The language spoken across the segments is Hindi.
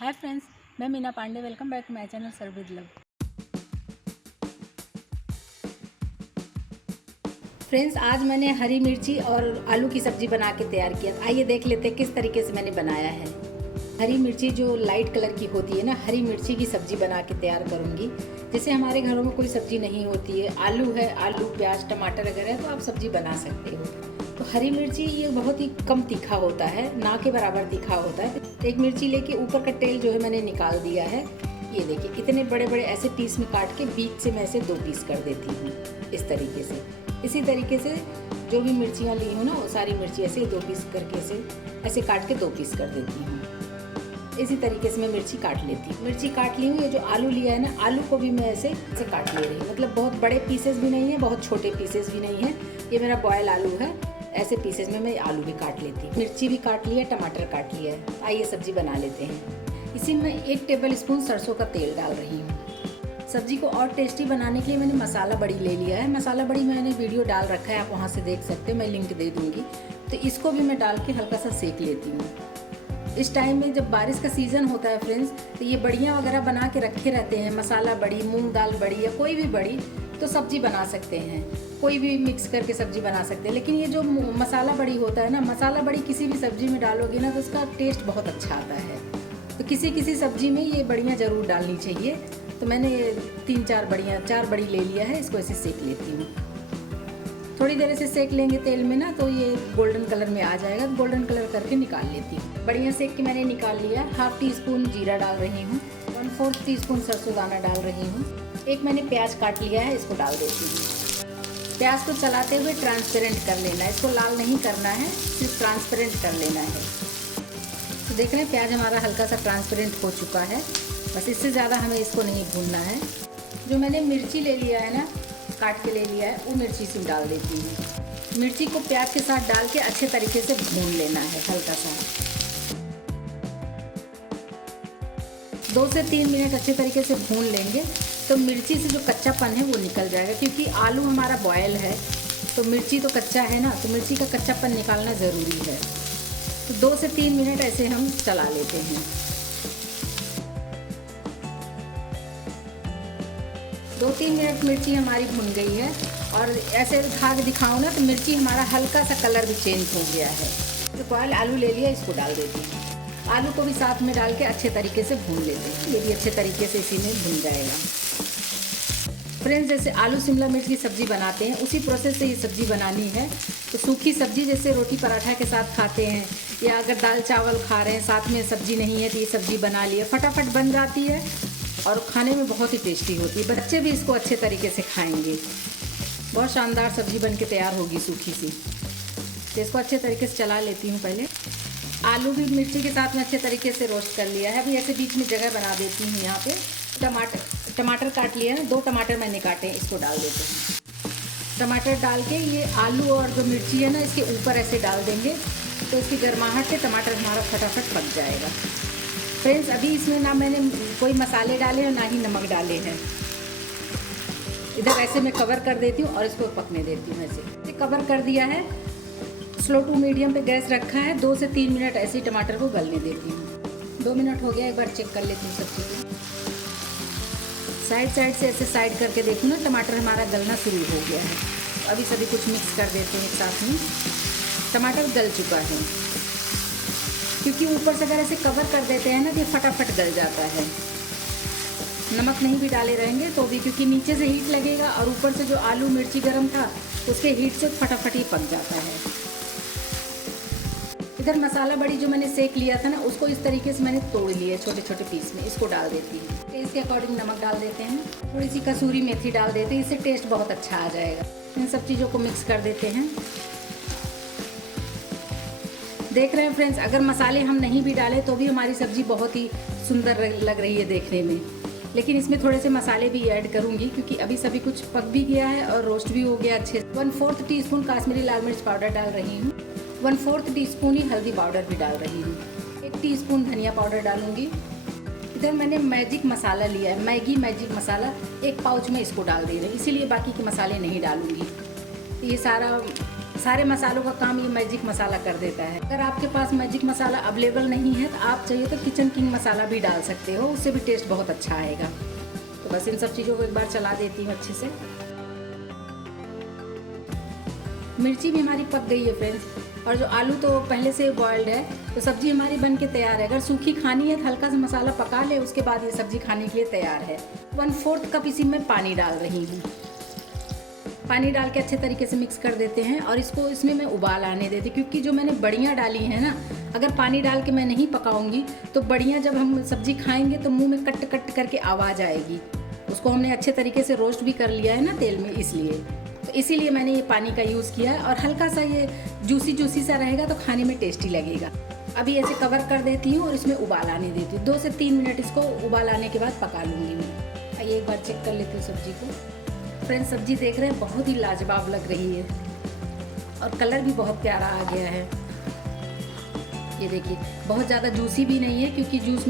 हाय फ्रेंड्स, मैं Meena Pandey. Welcome back to my channel serve with love. Friends, आज मैंने हरी मिर्ची और आलू की सब्ज़ी बना के तैयार किया। आइए देख लेते हैं किस तरीके से मैंने बनाया है। हरी मिर्ची जो लाइट कलर की होती है ना, हरी मिर्ची की सब्ज़ी बना के तैयार करूँगी। जैसे हमारे घरों में कोई सब्ज़ी नहीं होती है, आलू है, आलू प्याज टमाटर अगर है तो आप सब्ज़ी बना सकते हो। तो हरी मिर्ची ये बहुत ही कम तीखा होता है, ना के बराबर तीखा होता है। एक मिर्ची लेके ऊपर का तेल जो है मैंने निकाल दिया है। ये देखिए इतने बड़े बड़े ऐसे पीस में काट के बीच से मैं ऐसे 2 पीस कर देती हूँ इस तरीके से। इसी तरीके से जो भी मिर्चियाँ ली हूँ ना, वो सारी मिर्ची ऐसे 2 पीस करके ऐसे काट के 2 पीस कर देती हूँ। इसी तरीके से मैं मिर्ची काट लेती हूँ। मिर्ची काट ली हूँ। ये जो आलू लिया है ना, आलू को भी मैं ऐसे काट ले रही हूँ। मतलब बहुत बड़े पीसेस भी नहीं है, बहुत छोटे पीसेस भी नहीं है। ये मेरा बॉयल आलू है। ऐसे पीसेस में मैं आलू भी काट लेती हूँ। मिर्ची भी काट लिया, टमाटर काट लिया है। आइए सब्जी बना लेते हैं। इसी में 1 टेबल स्पून सरसों का तेल डाल रही हूँ। सब्जी को और टेस्टी बनाने के लिए मैंने मसाला बड़ी ले लिया है। मसाला बड़ी मैंने वीडियो डाल रखा है, आप वहाँ से देख सकते हो, मैं लिंक दे दूँगी। तो इसको भी मैं डाल के हल्का सा सेक लेती हूँ। इस टाइम में जब बारिश का सीज़न होता है फ्रेंड्स, तो ये बड़ियाँ वगैरह बना के रखे रहते हैं। मसाला बड़ी, मूंग दाल बड़ी या कोई भी बड़ी, तो सब्जी बना सकते हैं। कोई भी मिक्स करके सब्जी बना सकते हैं। लेकिन ये जो मसाला बड़ी होता है ना, मसाला बड़ी किसी भी सब्जी में डालोगे ना तो उसका टेस्ट बहुत अच्छा आता है। तो किसी किसी सब्जी में ये बड़ियाँ ज़रूर डालनी चाहिए। तो मैंने 4 बड़ी ले लिया है। इसको ऐसे सेक लेती हूँ। थोड़ी देर से सेक लेंगे तेल में ना, तो ये गोल्डन कलर में आ जाएगा। तो गोल्डन कलर करके निकाल लेती हूँ। बढ़िया सेक के मैंने निकाल लिया। 1/2 टीस्पून जीरा डाल रही हूँ। 1/4 टीस्पून सरसों दाना डाल रही हूँ। एक मैंने प्याज काट लिया है, इसको डाल देती हूँ। प्याज को चलाते हुए ट्रांसपेरेंट कर लेना है। इसको लाल नहीं करना है, सिर्फ ट्रांसपेरेंट कर लेना है। तो देख रहे हैं प्याज हमारा हल्का सा ट्रांसपेरेंट हो चुका है। बस इससे ज़्यादा हमें इसको नहीं भूनना है। जो मैंने मिर्ची ले लिया है ना, काट के ले लिया है, वो मिर्ची से डाल देती हूँ। मिर्ची को प्याज के साथ डाल के अच्छे तरीके से भून लेना है हल्का सा। 2 से 3 मिनट अच्छे तरीके से भून लेंगे तो मिर्ची से जो कच्चापन है वो निकल जाएगा। क्योंकि आलू हमारा बॉयल है तो मिर्ची तो कच्चा है ना, तो मिर्ची का कच्चापन निकालना ज़रूरी है। तो 2 से 3 मिनट ऐसे हम चला लेते हैं। 2-3 मिनट मिर्ची हमारी भुन गई है। और ऐसे भाग दिखाऊँ ना तो मिर्ची हमारा हल्का सा कलर भी चेंज हो गया है। तो बॉयल आलू ले लिया, इसको डाल देती हूँ। आलू को भी साथ में डाल के अच्छे तरीके से भून लेते हैं। ये भी अच्छे तरीके से इसी में भुन जाएगा। फ्रेंड्स, जैसे आलू शिमला मिर्च की सब्ज़ी बनाते हैं उसी प्रोसेस से ये सब्ज़ी बनानी है। तो सूखी सब्ज़ी जैसे रोटी पराठा के साथ खाते हैं, या अगर दाल चावल खा रहे हैं साथ में सब्ज़ी नहीं है तो ये सब्ज़ी बना लिए, फटाफट बन जाती है और खाने में बहुत ही टेस्टी होती है। बच्चे भी इसको अच्छे तरीके से खाएंगे। बहुत शानदार सब्ज़ी बन के तैयार होगी सूखी सी। तो इसको अच्छे तरीके से चला लेती हूँ। पहले आलू भी मिर्ची के साथ में अच्छे तरीके से रोस्ट कर लिया है। अभी ऐसे बीच में जगह बना देती हूँ। यहाँ पे टमाटर काट लिया है, 2 टमाटर मैंने काटे हैं, इसको डाल देते हैं। टमाटर डाल के ये आलू और जो मिर्ची है ना, इसके ऊपर ऐसे डाल देंगे तो इसकी गर्माहट से टमाटर हमारा फटाफट पक जाएगा। फ्रेंड्स, अभी इसमें ना मैंने कोई मसाले डाले और ना ही नमक डाले हैं। इधर ऐसे मैं कवर कर देती हूँ और इसको पकने देती हूँ। ऐसे कवर कर दिया है, स्लो टू मीडियम पे गैस रखा है। 2 से 3 मिनट ऐसे ही टमाटर को गलने देती हूँ। 2 मिनट हो गया, एक बार चेक कर लेती हूँ सब्जी को। साइड से ऐसे साइड करके देखूँ ना, टमाटर हमारा गलना शुरू हो गया है। अभी सभी कुछ मिक्स कर देते हैं एक साथ में। टमाटर गल चुका है, क्योंकि ऊपर से अगर ऐसे कवर कर देते हैं ना तो ये फटाफट गल जाता है। नमक नहीं भी डाले रहेंगे तो भी, क्योंकि नीचे से हीट लगेगा और ऊपर से जो आलू मिर्ची गर्म था उसके हीट से फटाफट ही पक जाता है। इधर मसाला बड़ी जो मैंने सेक लिया था ना, उसको इस तरीके से मैंने तोड़ लिया छोटे छोटे पीस में। इसको डाल देती हूँ। टेस्ट के अकॉर्डिंग नमक डाल देते हैं। थोड़ी सी कसूरी मेथी डाल देते हैं, इससे टेस्ट बहुत अच्छा आ जाएगा। इन सब चीज़ों को मिक्स कर देते हैं। देख रहे हैं फ्रेंड्स, अगर मसाले हम नहीं भी डालें तो भी हमारी सब्ज़ी बहुत ही सुंदर लग रही है देखने में। लेकिन इसमें थोड़े से मसाले भी ऐड करूँगी, क्योंकि अभी सभी कुछ पक भी गया है और रोस्ट भी हो गया अच्छे। 1/4 टीस्पून काश्मीरी लाल मिर्च पाउडर डाल रही हूँ। 1/4 टीस्पून ही हल्दी पाउडर भी डाल रही हूँ। 1 टीस्पून धनिया पाउडर डालूँगी। इधर मैंने मैजिक मसाला लिया है, मैगी मैजिक मसाला, 1 पाउच में इसको डाल दे रही हूँ, इसीलिए बाकी के मसाले नहीं डालूँगी। ये सारा सारे मसालों का काम ये मैजिक मसाला कर देता है। अगर आपके पास मैजिक मसाला अवेलेबल नहीं है तो आप चाहिए तो किचन किंग मसाला भी डाल सकते हो, उससे भी टेस्ट बहुत अच्छा आएगा। तो बस इन सब चीज़ों को एक बार चला देती हूँ अच्छे से। मिर्ची भी हमारी पक गई है फ्रेंड्स, और जो आलू तो पहले से बॉइल्ड है, तो सब्जी हमारी बन के तैयार है। अगर सूखी खानी है तो हल्का सा मसाला पका ले, उसके बाद ये सब्जी खाने के लिए तैयार है। 1/4 कप इसी में पानी डाल रही हूँ। पानी डाल के अच्छे तरीके से मिक्स कर देते हैं और इसमें मैं उबाल आने देती, क्योंकि जो मैंने बड़ियाँ डाली हैं ना, अगर पानी डाल के मैं नहीं पकाऊंगी तो बड़ियाँ जब हम सब्जी खाएंगे तो मुंह में कट कट करके आवाज़ आएगी। उसको हमने अच्छे तरीके से रोस्ट भी कर लिया है ना तेल में, इसीलिए मैंने ये पानी का यूज़ किया है। और हल्का सा ये जूसी सा रहेगा तो खाने में टेस्टी लगेगा। अभी ऐसे कवर कर देती हूँ और इसमें उबाल आने देती हूँ। 2 से 3 मिनट इसको उबाल आने के बाद पका लूँगी मैं। आइए एक बार चेक कर लेती हूँ सब्जी को। फ्रेंड्स, सब्जी देख रहे हैं बहुत ही लाजवाब लग रही है और कलर भी बहुत प्यारा आ गया है। ये देखिए, बहुत ज़्यादा जूसी भी नहीं है, क्योंकि जूस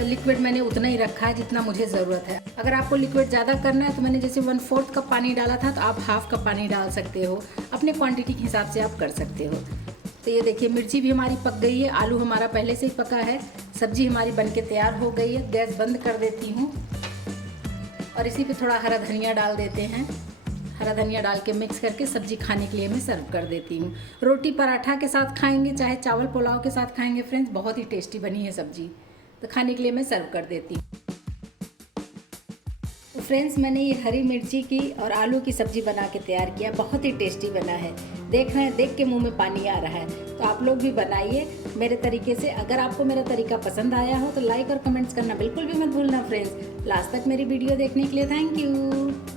लिक्विड मैंने उतना ही रखा है जितना मुझे ज़रूरत है। अगर आपको लिक्विड ज़्यादा करना है तो मैंने जैसे 1/4 कप पानी डाला था, तो आप हाफ कप पानी डाल सकते हो। अपने क्वांटिटी के हिसाब से आप कर सकते हो। तो ये देखिए, मिर्ची भी हमारी पक गई है, आलू हमारा पहले से ही पका है, सब्जी हमारी बनके तैयार हो गई है। गैस बंद कर देती हूँ और इसी पे थोड़ा हरा धनिया डाल देते हैं। हरा धनिया डाल के मिक्स करके सब्जी खाने के लिए मैं सर्व कर देती हूँ। रोटी पराठा के साथ खाएंगे, चाहे चावल पुलाव के साथ खाएंगे फ्रेंड्स, बहुत ही टेस्टी बनी है सब्जी। तो खाने के लिए मैं सर्व कर देती हूँ। तो फ्रेंड्स, मैंने ये हरी मिर्ची की और आलू की सब्जी बना के तैयार किया, बहुत ही टेस्टी बना है। देख रहे हैं, देख के मुंह में पानी आ रहा है। तो आप लोग भी बनाइए मेरे तरीके से। अगर आपको मेरा तरीका पसंद आया हो तो लाइक और कमेंट्स करना बिल्कुल भी मत भूलना फ्रेंड्स। लास्ट तक मेरी वीडियो देखने के लिए थैंक यू।